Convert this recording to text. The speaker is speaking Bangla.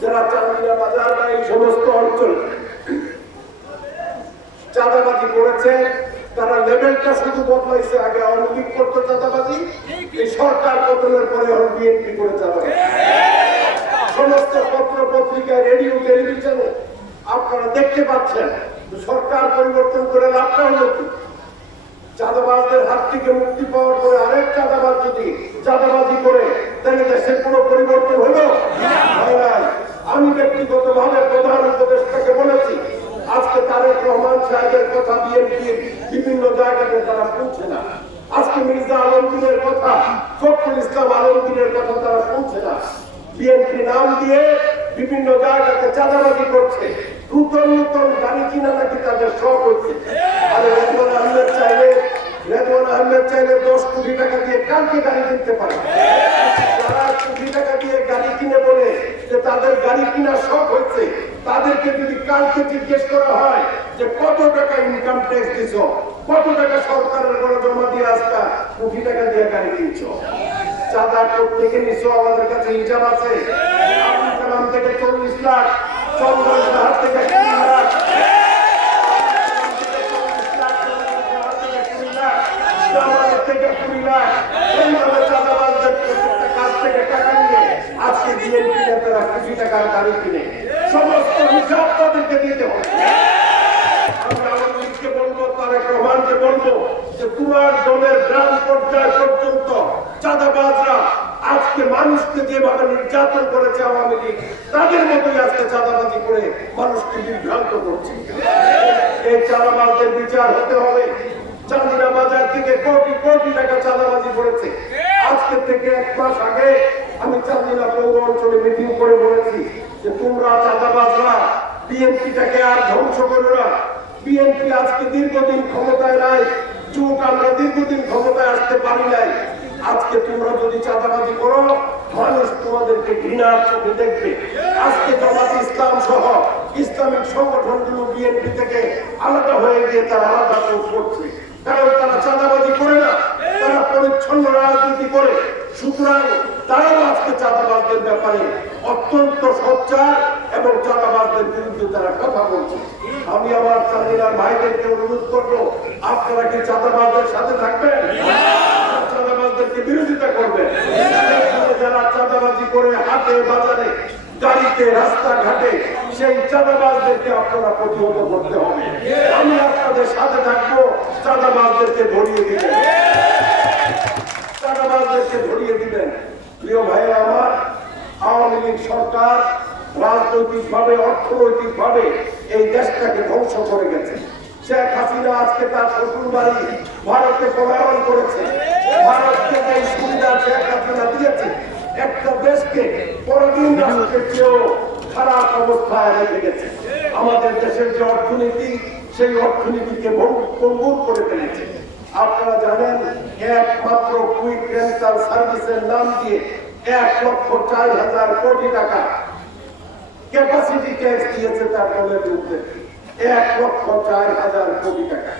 যারা বাজার বা এই সমস্ত অঞ্চল চাঁদাবাজি করেছে, তারা লেভেলটা শুধু বদলাইছে আগে চাঁদাবাজি, এই সরকার পতনের পরে বিএনপি করে চাঁদাবাজি। সমস্ত পত্র পত্রিকায় রেডিও, টেলিভিশনে আপনারা দেখতে পাচ্ছেন, সরকার পরিবর্তন করে লাভটা হলো কি? চাঁদাবাজদের হাত থেকে মুক্তি পাওয়ার পরে আরেক চাঁদাবাজ যদি চাঁদাবাজি করে তাহলে দেশের কোনো পরিবর্তন হলো ভাইরা, আমি ব্যক্তিগত ভাবে প্রধান উপদেষ্টাকে বলেছি আজকে তারেক রহমান সাহেবের কথা বিভিন্ন জায়গাতে তারা শুনছে না। আজকে মির্জা আলমগীরের কথা, ফখরুল ইসলাম আলমগীরের কথা তারা শুনছে না। বিএনপি নাম দিয়ে বিভিন্ন জায়গাতে চাঁদাবাজি করছে। নূতন নূতন গাড়ি কিনা নাকি তাদের শখ হচ্ছে। আর রেদওয়ান আহমেদ চাইলে, রেদওয়ান আহমেদ চাইলে দশ কোটি টাকা দিয়ে কালকে গাড়ি কিনতে পারে। যারা কোটি টাকা দিয়ে গাড়ি কিনে বলে যে তাদের গাড়ি কিনার শখ হচ্ছে, তাদেরকে যদি কালকে জিজ্ঞেস করা হয় যে কত টাকা ইনকাম ট্যাক্স দিছ, কত টাকা সরকারের ঘরে জমা দিয়ে আসতা কোটি টাকা দিয়ে গাড়ি কিনছো? চাঁদা থেকে নিছো? আমাদের কাছে হিসাব আছে? থেকে চল্লিশ লাখ চন্দ্রন সাহার থেকে থেকে কুড়ি কাছ থেকে টাকা নিয়ে আজকে বিএনপি নেতারা কোটি টাকার গাড়ি কিনে সমস্ত হিসাব তাদেরকে দিতে হবে আমি আওয়ামী লীগকে বলব তারেক রহমানকে বলব যে তোমার গ্রাম পর্যায় পর্যন্ত চাঁদাবাজরা আজকে মানুষকে যেভাবে নির্যাতন করেছে আওয়ামী লীগ, তাদের মতোই আজকে চাঁদাবাজি করে মানুষকে বিভ্রান্ত করছে। এই চাঁদাবাজদের বিচার হতে হবে। চাঁদিনা বাজার থেকে কোটি কোটি টাকা চাঁদাবাজি করেছে। আজকে থেকে এক মাস আগে আমি চাঁদিনা পৌর অঞ্চলে মিটিং করে বলেছি যে তোমরা চাঁদাবাজরা, বিএনপিটাকে আর ধ্বংস করো না। বিএনপি আজকে দীর্ঘদিন ক্ষমতায় নাই। যুগ আমরা দীর্ঘদিন ক্ষমতায় আসতে পারি নাই। আজকে তোমরা যদি চাঁদাবাজি করো, মানুষ তোমাদেরকে ঘৃণার চোখে দেখবে। আজকে জামাত ইসলাম সহ ইসলামিক সংগঠনগুলো বিএনপি থেকে আলাদা হয়ে গিয়ে তারা আলাদা করছে কারণ তারা চাঁদাবাজি করে না, তারা পরিচ্ছন্ন রাজনীতি করে। সুতরাং তারাও আজকে চাঁদাবাজদের ব্যাপারে অত্যন্ত সোচ্চার এবং চাঁদাবাজদের বিরুদ্ধে তারা কথা বলছে। আমি আমার চাঁদিনার ভাইদেরকে অনুরোধ করব আপনারা কি চাঁদাবাজদের সাথে থাকবেন? চাঁদাবাজদেরকে বিরোধিতা করবেন। যারা চাঁদাবাজি করে হাটে, বাজারে, গাড়িতে, রাস্তাঘাটে, সেই চাঁদাবাজদেরকে আপনারা প্রতিহত করতে হবে। আমি আপনাদের সাথে থাকব, চাঁদাবাজদেরকে ধরিয়ে দিবেন। চাঁদাবাজদেরকে ধরিয়ে দিবেন। প্রিয় ভাইরা আমার, আওয়ামী লীগ সরকার রাজনৈতিক ভাবে অর্থনৈতিক ভাবে এই দেশটাকে ধ্বংস করে গেছে। শেখ হাসিনা আজকে তার শ্বশুর বাড়ি ভারতে পলায়ন করেছে। ভারতকে যে সুবিধা শেখ হাসিনা দিয়েছে। একটা দেশকে, পরদিন রাষ্ট্রের চেয়েও খারাপ অবস্থায় রেখে গেছে। আমাদের দেশের যে অর্থনীতি, সেই অর্থনীতিকে ভঙ্গুর করে ফেলেছে। আপনারা জানেন, একমাত্র কুইক রেন্টাল সার্ভিসের নাম দিয়ে এক লক্ষ চার হাজার কোটি টাকা ক্যাপাসিটি ট্যাক্স দিয়েছে তার দলের বিরুদ্ধে। এক লক্ষ চার হাজার কোটি টাকা।